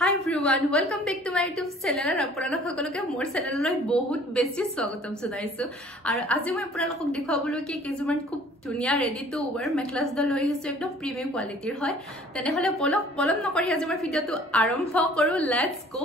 Hi everyone, welcome back to my YouTube channel. আৰু আপোনালোক সকলোকে মোৰ চেনেললৈ বহুত বেছি স্বাগতম জনাইছো। আৰু আজি মই আপোনালোকক দেখাবলৈ কি কিছুমান খুব ধুনিয়া ৰেডি টু ওয়ৰ মেখেলাছ দল লৈ আহিছো একদম প্ৰিমিয়াম কোৱালিটিৰ হয়। তেনেহলে পলম নকৰি আজি মই ভিডিওটো আৰম্ভ কৰো। Let's go.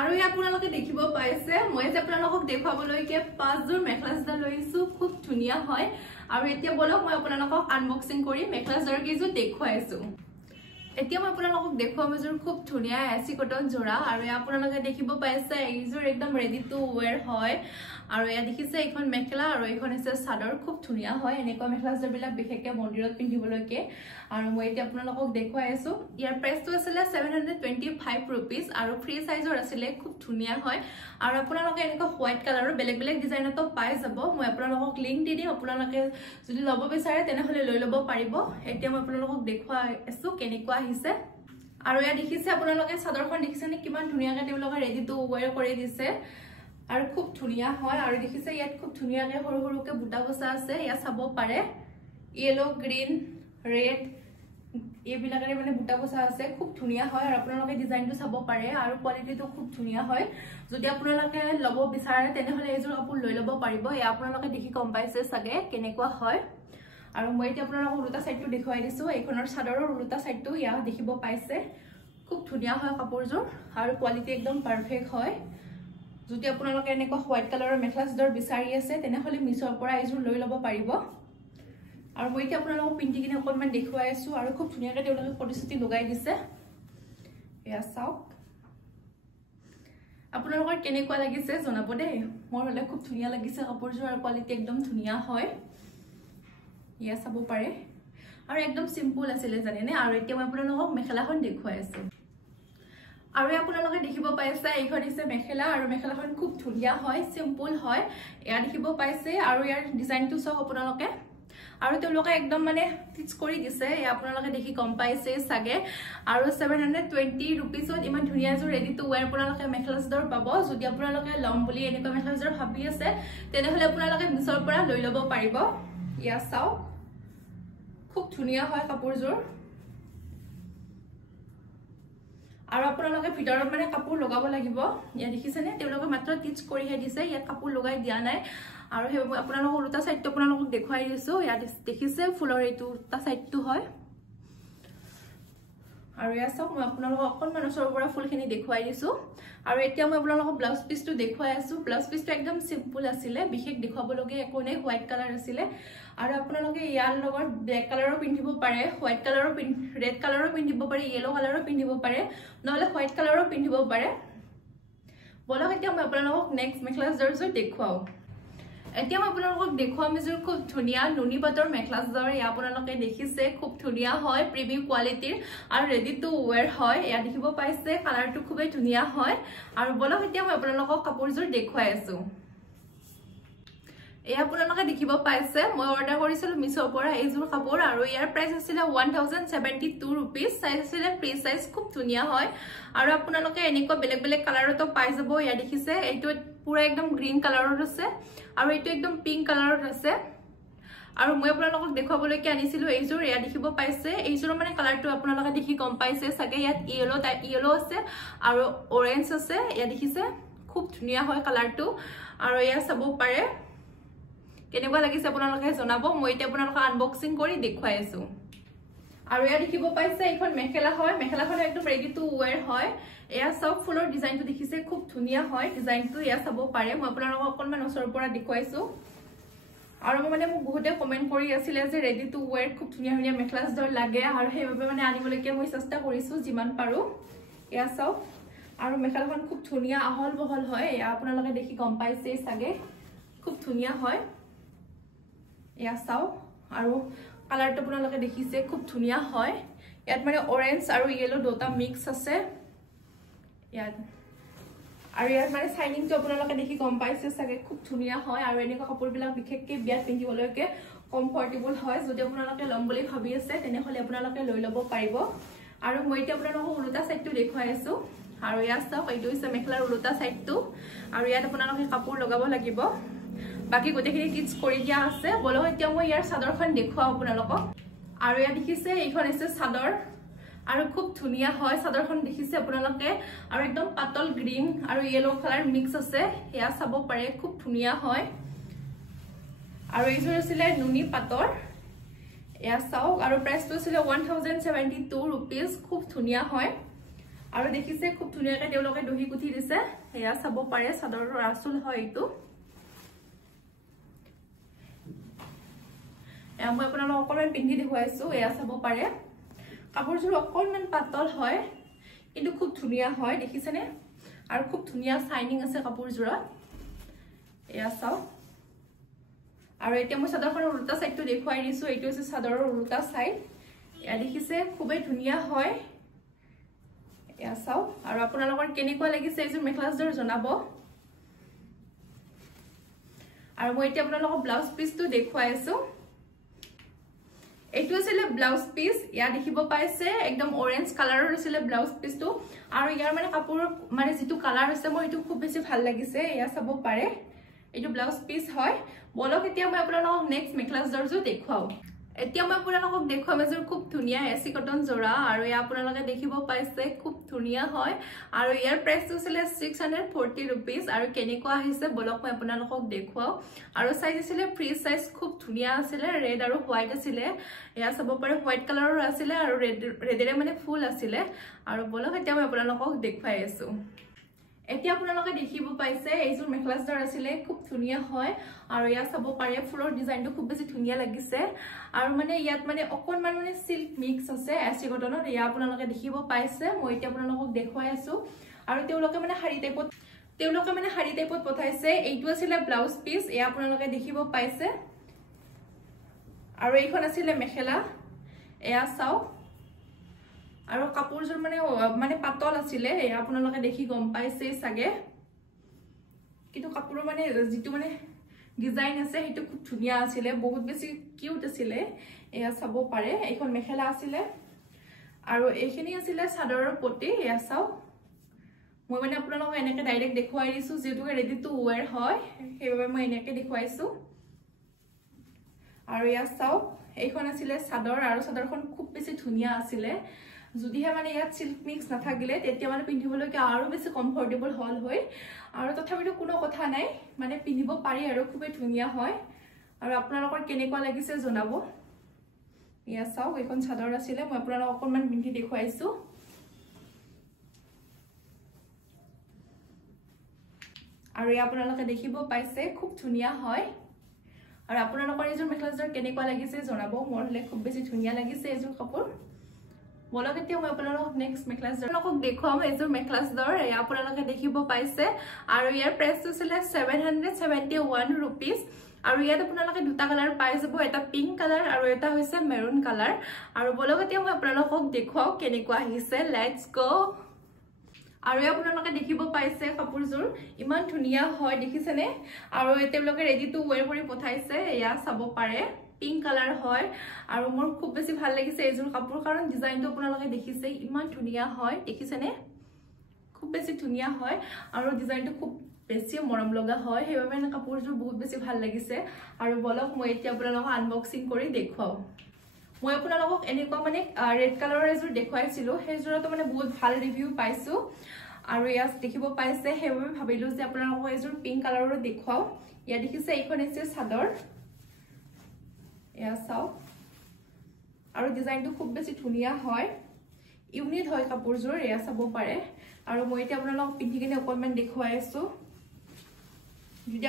আৰু আপোনালোকে দেখিব পাইছে মই যে আপোনালোকক দেখাবলৈ কি পাঁচযোৰ মেখেলাছ দল লৈ আহিছো খুব ধুনিয়া হয়। আৰু এতিয়া বলক মই আপোনালোকক আনবক্সিং কৰি মেখেলাছ দল কেইযোৰ দেখুৱাইছো। এতিয়া মই আপোনালোকক দেখুৱাম এযোৰ খুব ধুনিয়া এচি কটন জোৰা আৰু আপোনালোকে দেখিব পাইছে এইযোৰ একদম ৰেডি টু ওয়ৰ হয়। আৰু এয়া দেখিছে এখন মেখেলা আৰু এখন আছে চাদৰ খুব ধুনিয়া হয়। এনেকুৱা মেখেলা চাদৰবিলাক বিশেষকৈ মন্দিৰত পিন্ধিবলৈকে আৰু মই এতিয়া আপোনালোকক দেখুৱাই আছো। ইয়াৰ প্ৰাইচটো আছিল 725 रुपीस আৰু ফ্ৰী সাইজৰ আছিল। খুব ধুনিয়া হয় আৰু আপোনালোকে এনেকুৱা হোৱাইট কালাৰৰ বেলেগ বেলেগ ডিজাইনতো পাই যাব। মই আপোনালোকক লিংক দি দিম, আপোনালোকে যদি ল'ব বিচাৰে তেনেহলে লৈ ল'ব পাৰিব। এতিয়া মই আপোনালোকক দেখুৱাই আছো কেনেকুৱা আহিছে। আৰু এয়া দেখিছে আপোনালোকে চাদৰখন দেখিছেনে কিমান ধুনিয়াকৈ তেওঁলোকে ৰেডি টু ওয়ৰ কৰি দিছে আৰু খুব ধুনিয়া হয়। আৰু দেখিছে ইয়াত খুব ধুনিয়াকৈ সৰু সৰুকৈ বুটা বসা আছে। ইয়া চাব পাৰে ইয়েলো গ্ৰীন ৰেড এইবিলাকৰে মানে বুটা বসা আছে। খুব ধুনিয়া হয় আৰু আপোনালোকে ডিজাইনটো চাব পাৰে আৰু কোৱালিটিটো খুব ধুনিয়া হয়। যদি আপোনালোকে ল'ব বিচাৰে তেনেহলে এইযোৰ কাপোৰ লৈ ল'ব পাৰিব। এয়া আপোনালোকে দেখি গম পাইছে চাগে কেনেকুৱা হয়। আৰু মই এতিয়া আপোনালোকক উলটা সাইডটো দেখুৱাই দিছো। এইখনৰ চাদৰৰ উলটা সাইডটো ইয়া দেখিব পাইছে। খুব ধুনিয়া হয় কাপোৰযোৰ আৰু কোৱালিটি একদম পাৰফেক্ট হয়। যদি আপোনালোকে এনেকুৱা হোৱাইট কালাৰৰ মেখেলা চাদৰ বিচাৰি আছে তেনেহলে মিছৰ পৰা এইযোৰ লৈ ল'ব পাৰিব। আৰু মই এতিয়া আপোনালোকক পিন্ধি কিনে অকণমান দেখুৱাই আছো আৰু খুব ধুনিয়াকৈ তেওঁলোকে প্ৰতিশ্ৰুতি লগাই দিছে। এয়া চাওক আপোনালোকৰ কেনেকুৱা লাগিছে জনাব দেই। মোৰ হলে খুব ধুনিয়া লাগিছে কাপোৰযোৰ আৰু কোৱালিটি একদম ধুনিয়া হয়। ইয়া চাব পাৰে আৰু একদম সিম্পল আছিল জানেনে। আৰু এতিয়া মই আপোনালোকক মেখেলাখন দেখুৱাই আছো। আৰু আপোনালোকে দেখিব পাইছে এইখন হৈছে মেখেলা আৰু মেখেলাখন খুব ধুনিয়া হয়, সিম্পল হয়। এয়া দেখিব পাইছে আৰু ইয়াৰ ডিজাইনটো চাওক আপোনালোকে আৰু তেওঁলোকে একদম মানে ফিক্স কৰি দিছে। আপোনালোকে দেখি গম পাইছে চাগে। আৰু 720 रुपीसত ইমান ধুনিয়া এযোৰ ৰেডি টু ওয়ৰ আপোনালোকে মেখেলা চাদৰ পাব। যদি আপোনালোকে ল'ম বুলি এনেকুৱা মেখেলা চাদৰ ভাবি আছে তেনেহলে আপোনালোকে মিছৰ পৰা লৈ ল'ব পাৰিব। ইয়া চাওক খুব ধুনিয়া হয় কাপোৰযোৰ আৰু আপোনালোকে ভিতৰত মানে কাপোৰ লগাব লাগিব। ইয়া দেখিছেনে তেওঁলোকে মাত্ৰ টিচ কৰিহে দিছে, ইয়াত কাপোৰ লগাই দিয়া নাই। আৰু সেই আপোনালোকক উলটা সাইডটো আপোনালোকক দেখুৱাই দিছো। ইয়াত দেখিছে ফুলৰ এইটো উলটা সাইডটো হয়। আৰু ইয়া চাওক মই আপোনালোকক অকণমান ওচৰৰ পৰা ফুলখিনি দেখুৱাই দিছো। আৰু এতিয়া মই আপোনালোকক ব্লাউজ পিচটো দেখুৱাই আছো। ব্লাউজ পিচটো একদম সিম্পল আছিল, বিশেষ দেখুৱাবলগীয়া একো নাই। হোৱাইট কালাৰ আছিল আৰু আপোনালোকে ইয়াৰ লগত ব্লেক কালাৰো পিন্ধিব পাৰে, হোৱাইট কালাৰো ৰেড কালাৰো পিন্ধিব পাৰে, ইয়েলো কালাৰো পিন্ধিব পাৰে, নহলে হোৱাইট কালাৰো পিন্ধিব পাৰে। বলক এতিয়া মই আপোনালোকক নেক্সট মেখেলা চাদৰযোৰ দেখুৱাও। এতিয়া মই আপোনালোকক দেখুৱাম এযোৰ খুব ধুনিয়া নুনি পাটৰ মেখেলা চাদৰ। এয়া আপোনালোকে দেখিছে খুব ধুনিয়া হয়, প্ৰিমিয়াম কোৱালিটিৰ আৰু ৰেডি টু ওয়ৰ হয়। এয়া দেখিব পাইছে কালাৰটো খুবেই ধুনিয়া হয়। আৰু বলক এতিয়া মই আপোনালোকক কাপোৰযোৰ দেখুৱাই আছো। এয়া আপোনালোকে দেখিব পাইছে মই অৰ্ডাৰ কৰিছিলো মিছৰ পৰা এইযোৰ কাপোৰ আৰু ইয়াৰ প্ৰাইচ আছিল 1072 रुपीस। সাইজ আছিল ফ্ৰী সাইজ, খুব ধুনিয়া হয়। আৰু আপোনালোকে এনেকুৱা বেলেগ বেলেগ কালাৰতো পাই যাব। ইয়া দেখিছে এইটো পুৰা একদম গ্ৰীন কালাৰত আছে আৰু এইটো একদম পিংক কালাৰত আছে। আৰু মই আপোনালোকক দেখুৱাবলৈকে আনিছিলো এইযোৰ। এয়া দেখিব পাইছে এইযোৰৰ মানে কালাৰটো আপোনালোকে দেখি গম পাইছে চাগে। ইয়াত ইয়েলো আছে আৰু অৰেঞ্জ আছে। এয়া দেখিছে খুব ধুনিয়া হয় কালাৰটো। আৰু এয়া চাব পাৰে কেনেকুৱা লাগিছে আপোনালোকে জনাব। মই এতিয়া আপোনালোকক আনবক্সিং কৰি দেখুৱাই আছো। আৰু এয়া দেখিব পাইছে এইখন মেখেলা হয়। মেখেলাখন একদম ৰেডি টু ওয়ৰ হয়। এয়া চাওক ফুলৰ ডিজাইনটো দেখিছে খুব ধুনিয়া হয় ডিজাইনটো। এয়া চাব পাৰে মই আপোনালোকক অকণমান ওচৰৰ পৰা দেখুৱাইছো। আৰু মানে মোক বহুতে কমেন্ট কৰি আছিলে যে ৰেডি টু ওয়ৰ খুব ধুনিয়া ধুনিয়া মেখেলা চাদৰ লাগে আৰু সেইবাবে মানে আনিবলৈকে মই চেষ্টা কৰিছো যিমান পাৰো। এয়া চাওক আৰু মেখেলাখন খুব ধুনিয়া আহল বহল হয়। এয়া আপোনালোকে দেখি গম পাইছে চাগে খুব ধুনিয়া হয়। এয়া চাওক আৰু কালাৰটো আপোনালোকে দেখিছে খুব ধুনিয়া হয়। ইয়াত মানে অৰেঞ্জ আৰু ইয়েলো দুটা মিক্স আছে ইয়াত। আৰু ইয়াত মানে শাইনিংটো আপোনালোকে দেখি গম পাইছে চাগে খুব ধুনিয়া হয়। আৰু এনেকুৱা কাপোৰবিলাক বিশেষকৈ বিয়াত পিন্ধিবলৈকে কমফৰ্টেবল হয়। যদি আপোনালোকে ল'ম বুলি ভাবি আছে তেনেহলে আপোনালোকে লৈ ল'ব পাৰিব। আৰু মই এতিয়া আপোনালোকক উলটা সাইডটো দেখুৱাই আছো। আৰু ইয়াত চাওক এইটো হৈছে মেখেলাৰ উলটা সাইডটো আৰু ইয়াত আপোনালোকে কাপোৰ লগাব লাগিব। বাকি গোটেইখিনি টিচ কৰি দিয়া আছে। বলক এতিয়া মই ইয়াৰ চাদৰখন দেখুৱাও আপোনালোকক। আৰু ইয়াত দেখিছে এইখন হৈছে চাদৰ আৰু খুব ধুনিয়া হয় চাদৰখন দেখিছে আপোনালোকে আৰু একদম পাতল গ্ৰীন আৰু ইয়েলো কালাৰ মিক্স আছে এয়া চাব পাৰে খুব ধুনিয়া হয় আৰু এইযোৰ আছিল নুনি পাটৰ এয়া চাওক আৰু প্ৰাইসটো আছিল 1072 रुपीस খুব ধুনিয়া হয় আৰু দেখিছে খুব ধুনিয়াকৈ তেওঁলোকে দহি গুঠি দিছে এয়া চাব পাৰে চাদৰৰ আঁচল হয় এইটো মই আপোনালোকক অকণমান পিন্ধি দেখুৱাইছো এয়া চাব পাৰে কাপোৰযোৰ অকণমান পাতল হয় কিন্তু খুব ধুনিয়া হয় দেখিছেনে আৰু খুব ধুনিয়া শাইনিং আছে কাপোৰযোৰত এয়া চাওক আৰু এতিয়া মই চাদৰখনৰ উল্টা সাইডটো দেখুৱাই দিছো এইটো হৈছে চাদৰৰ উল্টা সাইড এয়া দেখিছে খুবেই ধুনিয়া হয় এয়া চাওক আৰু আপোনালোকৰ কেনেকুৱা লাগিছে এইযোৰ মেখেলা চাদৰ জনাব আৰু মই এতিয়া আপোনালোকক ব্লাউজ পিসটো দেখুৱাইছো এইটো আছিল ব্লাউজ পিস ইয়া দেখিব পাইছে একদম অৰেঞ্জ কালাৰৰ আছিল ব্লাউজ পিসটো আৰু ইয়াৰ মানে কাপোৰ মানে যেটো কালাৰ আছে মই এটো খুব বেছি ভাল লাগিছে ইয়া চাব পাৰে এইটো ব্লাউজ পিস হয় বলক এতিয়া মই আপোনালোকক নেক্সট মেখেলা চাদৰটো দেখুৱাও এতিয়া মই আপোনালোকক দেখুৱাম এযোৰ খুব ধুনিয়া এসি কটন জোৰা আৰু ইয়া আপোনালোকে দেখিব পাইছে খুব ধুনিয়া হয় আৰু ইয়াৰ প্ৰাইসটো আছিল 640 रुपीस আৰু কেনেকুৱা আহিছে বলক মই আপোনালোকক দেখুৱাও আৰু সাইজ আছিল ফ্ৰী সাইজ খুব ধুনিয়া আছিল ৰেড আৰু হোৱাইট আছিল ইয়া চাব পাৰে হোৱাইট কালাৰৰ আছিল আৰু ৰেডেৰে মানে ফুল আছিল আৰু বলক এতিয়া মই আপোনালোকক দেখুৱাই আছো এতিয়া আপোনালোকে দেখিব পাইছে এইযোৰ মেখেলা চাদৰ আছিল খুব ধুনিয়া হয় আৰু ইয়া চাব পাৰে ফুলৰ ডিজাইনটো খুব বেছি ধুনিয়া লাগিছে আৰু মানে ইয়াত মানে অকণমান মানে সিল্ক মিক্স আছে এসি কটনত ইয়া আপোনালোকে দেখিব পাইছে মই এতিয়া আপোনালোকক দেখুৱাই আছো আৰু তেওঁলোকে মানে শাড়ী টাইপত পঠাইছে এইটো আছিল ব্লাউজ পিস ইয়া আপোনালোকে দেখিব পাইছে আৰু এইখন আছিল মেখেলা এয়া চাও আৰু কাপোৰযোৰ মানে পাতল আছিল এয়া আপোনালোকে দেখি গম পাইছে সাগে কিন্তু কাপোৰ মানে যেটো মানে ডিজাইন আছে হেতু খুব ধুনিয়া আছিল বহুত বেছি কিউট আছিল এয়া চাব পাৰে এইখন মেখেলা আছিল আৰু এইখিনি আছিল চাদৰৰ পটি এয়া চাও মই মানে আপোনালোকক এনেকৈ ডাইৰেক্ট দেখুৱাই দিছো যেটো ৰেডি টু ওয়্যাৰ হয় সেইবাবে মই এনেকৈ দেখুৱাইছো আৰু ইয়া চাও এইখন আছিল চাদৰ আৰু চাদৰখন খুব বেছি ধুনিয়া আছিল যদিহে মানে ইয়াত সিল্ক মিক্স নাথাকিলে তেতিয়া মানে পিন্ধিবলৈকে আৰু বেছি কমফৰ্টেবল হল হয় আৰু তথাপিতো কোনো কথা নাই মানে পিন্ধিব পাৰি আৰু খুবেই ধুনিয়া হয় আৰু আপোনালোকৰ কেনেকুৱা লাগিছে জনাব ইয়া চাওক এইখন চাদৰ আছিল মই আপোনালোকক অকণমান পিন্ধি দেখুৱাইছো আৰু ইয়া আপোনালোকে দেখিব পাইছে খুব ধুনিয়া হয় আৰু আপোনালোকৰ এইযোৰ মেখেলা চাদৰ কেনেকুৱা লাগিছে জনাব মোৰ হলে খুব বেছি ধুনিয়া লাগিছে এইযোৰ কাপোৰ বলক এতিয়া মই আপোনালোকক নেক্সট মেখেলা চাদৰক দেখুৱাম এইযোৰ মেখেলা চাদৰ এয়া আপোনালোকে দেখিব পাইছে আৰু ইয়াৰ প্ৰাইসটো আছিল 771 रुपीस আৰু ইয়াত আপোনালোকে দুটা কালাৰ পাই যাব এটা পিংক কালাৰ আৰু এটা হৈছে মেৰুন কালাৰ আৰু বলক এতিয়া মই আপোনালোকক দেখুৱাও কেনেকুৱা আহিছে লেটস গো আৰু আপোনালোকে দেখিব পাইছে কাপোৰযোৰ ইমান ধুনিয়া হয় দেখিছেনে আৰু তেওঁলোকে ৰেডি টু ওয়্যাৰ কৰি পঠাইছে এয়া চাব পাৰে পিংক কালাৰ হয় আৰু মোৰ খুব বেছি ভাল লাগিছে এইযোৰ কাপোৰ কাৰণ ডিজাইনটো আপোনালোকে দেখিছে ইমান ধুনিয়া হয় দেখিছেনে খুব বেছি ধুনিয়া হয় আৰু ডিজাইনটো খুব বেছি মৰম লগা হয় সেইবাবে কাপোৰযোৰ বহুত বেছি ভাল লাগিছে আৰু বলক মই এতিয়া আপোনালোকক আনবক্সিং কৰি দেখুৱাও মই আপোনালোকক এনেকুৱা মানে ৰেড কালাৰৰ এযোৰ দেখুৱাইছিলো সেইযোৰটো মানে বহুত ভাল ৰিভিউ পাইছো আৰু ইয়াত দেখিব পাইছে সেইবাবে ভাবিলো যে আপোনালোকক এযোৰ পিংক কালাৰৰ দেখুৱাও ইয়া দেখিছে এইখন হৈছে চাদৰ এয়া চাও আৰু ডিজাইনটো খুব বেছি ধুনিয়া হয় ইউনিক হয় কাপোৰযোৰ এয়া চাব পাৰে আৰু মই এতিয়া আপোনালোকক পিন্ধি কিনে অকণমান দেখুৱাই আছো যদি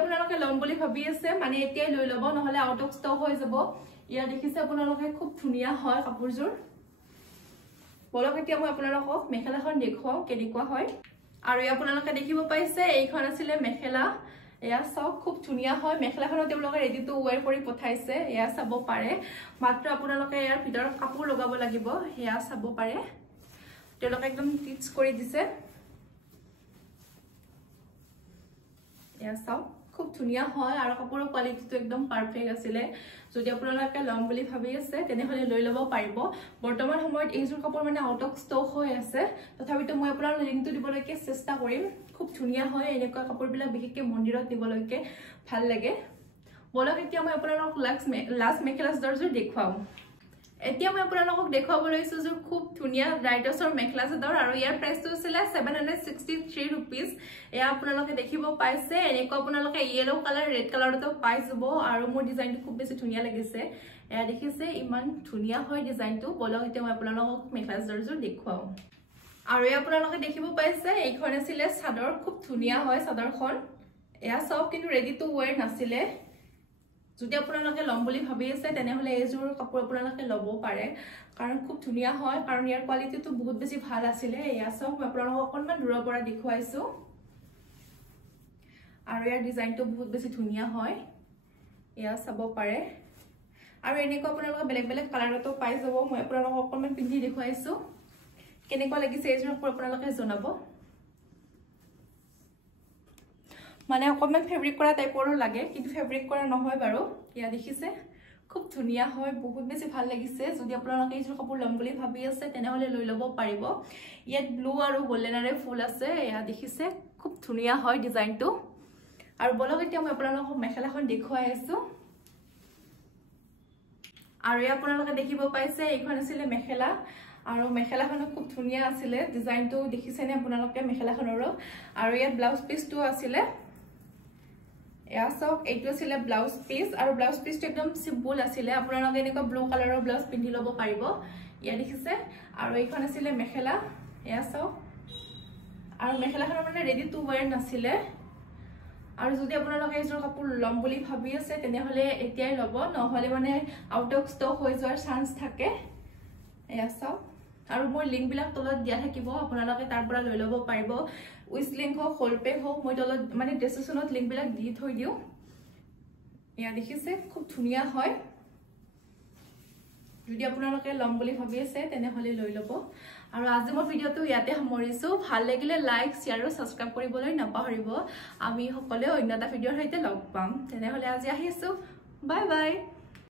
আপোনালোকে লম বুলি ভাবি আছে মানে এতিয়াই লৈ লব নহলে আউট অফ ষ্টক হৈ যাব ইয়া দেখিছে আপোনালোকে খুব ধুনিয়া হয় কাপোৰযোৰ বলক এতিয়া মই আপোনালোকক মেখেলাখন দেখুৱাও কেনেকুৱা হয় আৰু ইয়া আপোনালোকে দেখিব পাইছে এইখন আছিল মেখেলা এয়া চাওক খুব ধুনিয়া হয় মেখেলাখনত তেওঁলোকে ৰেডি টু ওয়্যাৰ কৰি পঠাইছে এয়া চাব পাৰে মাত্ৰ আপোনালোকে ইয়াৰ ভিতৰত কাপোৰ লগাব লাগিব এয়া চাব পাৰে তেওঁলোকে একদম টিচ কৰি দিছে এয়া চাওক খুব ধুনিয়া হয় আৰু কাপোৰৰ কোৱালিটিটো একদম পাৰফেক্ট আছিল যদি আপোনালোকে লম বুলি ভাবি আছে তেনেহলে লৈ লব পাৰিব বৰ্তমান সময়ত এইযোৰ কাপোৰ মানে আউট অফ ষ্টক হৈ আছে তথাপিতো মই আপোনালোকক লিংকটো দিবলৈকে চেষ্টা কৰিম খুব ধুনিয়া হয় এনেকুৱা কাপোৰবিলাক বিশেষকৈ মন্দিৰত দিবলৈকে ভাল লাগে বলক এতিয়া মই আপোনালোকক লাষ্ট মেখেলা চাদৰযোৰ দেখুৱাও এতিয়া মই আপোনালোকক দেখাব লৈছো যে খুব ধুনিয়া ৰাইডাৰ্ছৰ মেখলা চাদৰ আৰু ইয়াৰ প্ৰাইসটো আছিল 763 रुपीस এয়া আপোনালোকে দেখিব পাইছে এনেকুৱা আপোনালোকে ইয়েলো কালাৰ ৰেড কালাৰটো পাই যাব আৰু মোৰ ডিজাইনটো খুব বেছি ধুনিয়া লাগিছে এয়া দেখিছে ইমান ধুনিয়া হয় ডিজাইনটো বলক এতিয়া মই আপোনালোকক মেখলা চাদৰটো দেখুৱাও আৰু এয়া আপোনালোকে দেখিব পাইছে এইখন আছিল চাদৰ খুব ধুনিয়া হয় চাদৰখন এয়া সব কিন্তু ৰেডি টু ওয়্যাৰ নাছিলে যদি আপোনালোকে লম বুলি ভাবি আছে তেনে হলে এইজোৰ কাপোৰ আপোনালোকে লব পাৰে কাৰণ খুব ধুনিয়া হয় কাৰণ ইয়াৰ কোৱালিটিটো বহুত বেছি ভাল আছিল এয়া সব মই আপোনালোকক অকনমান দূৰৰ পৰা দেখুৱাইছো আৰু ইয়াৰ ডিজাইনটো বহুত বেছি ধুনিয়া হয় এয়া চাব পাৰে আৰু এনেকুৱা আপোনালোকে বেলেগ বেলেগ কালাৰটো পাই যাব মই আপোনালোকক অকনমান পিন্ধি দেখুৱাইছো কেনেকুৱা লাগিছে এইজোৰ কাপোৰ আপোনালোকে জনাব মানে অকনমান ফেব্ৰিক কৰা টাইপৰো লাগে কিন্তু ফেব্ৰিক কৰা নহয় বাৰু ইয়া দেখিছে খুব ধুনিয়া হয় বহুত বেছি ভাল লাগিছে যদি আপোনালোকে এইজোৰ কাপোৰ লম বুলি ভাবি আছে তেনে হলে লৈ লব পাৰিব ইয়াত ব্লু আৰু গোল্ডেনৰে ফুল আছে ইয়া দেখিছে খুব ধুনিয়া হয় ডিজাইনটো আৰু বলক এতিয়া মই আপোনালোকক মেখেলাখন দেখুৱাই আছো আৰু ইয়া আপোনালোকে দেখিব পাইছে এইখন আছিল মেখেলা আৰু মেখেলাখন খুব ধুনিয়া আছিল ডিজাইনটো দেখিছেনে আপোনালোকে মেখেলাখনৰ আৰু ইয়াত ব্লাউজ পিসটো আছিল এয়া সব এইটো আছিল ব্লাউজ পিস আৰু ব্লাউজ পিসটো একদম সিম্পল আছিল আপোনালোকে এনেকুৱা ব্লু কালাৰৰ ব্লাউজ পিন্ধি লব পাৰিব ইয়া দেখিছে আৰু এইখন আছিল মেখেলা এয়া সব আৰু মেখেলাখনৰ মানে ৰেডি টু ওয়্যাৰ নাছিল আৰু যদি আপোনালোকে এইজোৰ কাপোৰ লম বুলি ভাবি আছে তেনে হলে এতিয়াই লব নহলে মানে আউট অফ ষ্টক হৈ যোৱাৰ চান্স থাকে এয়া সব আৰু মই লিংক বিলাক তলত দিয়া থাকিব আপোনালোকে তাৰ পৰা লৈ লব পাৰিব উইচ লিংক হওক হোল পে হওক মই তলত মানে ডেসক্ৰিপচনত লিংক বিলাক দি থৈ দিও ইয়া দেখিছে খুব ধুনিয়া হয় যদি আপোনালোকে লম বুলি ভাবি আছে তেনে হলে লৈ লব আৰু আজি মই ভিডিওটো ইয়াতে সামৰিছো ভাল লাগিলে লাইক শেয়াৰ আৰু সাবস্ক্ৰাইব কৰিবলৈ নাপাহৰিব আমি সকলোৱে অন্য এটা ভিডিওৰ সৈতে লগ পাম তেনে হলে আজি আহিছো বাই বাই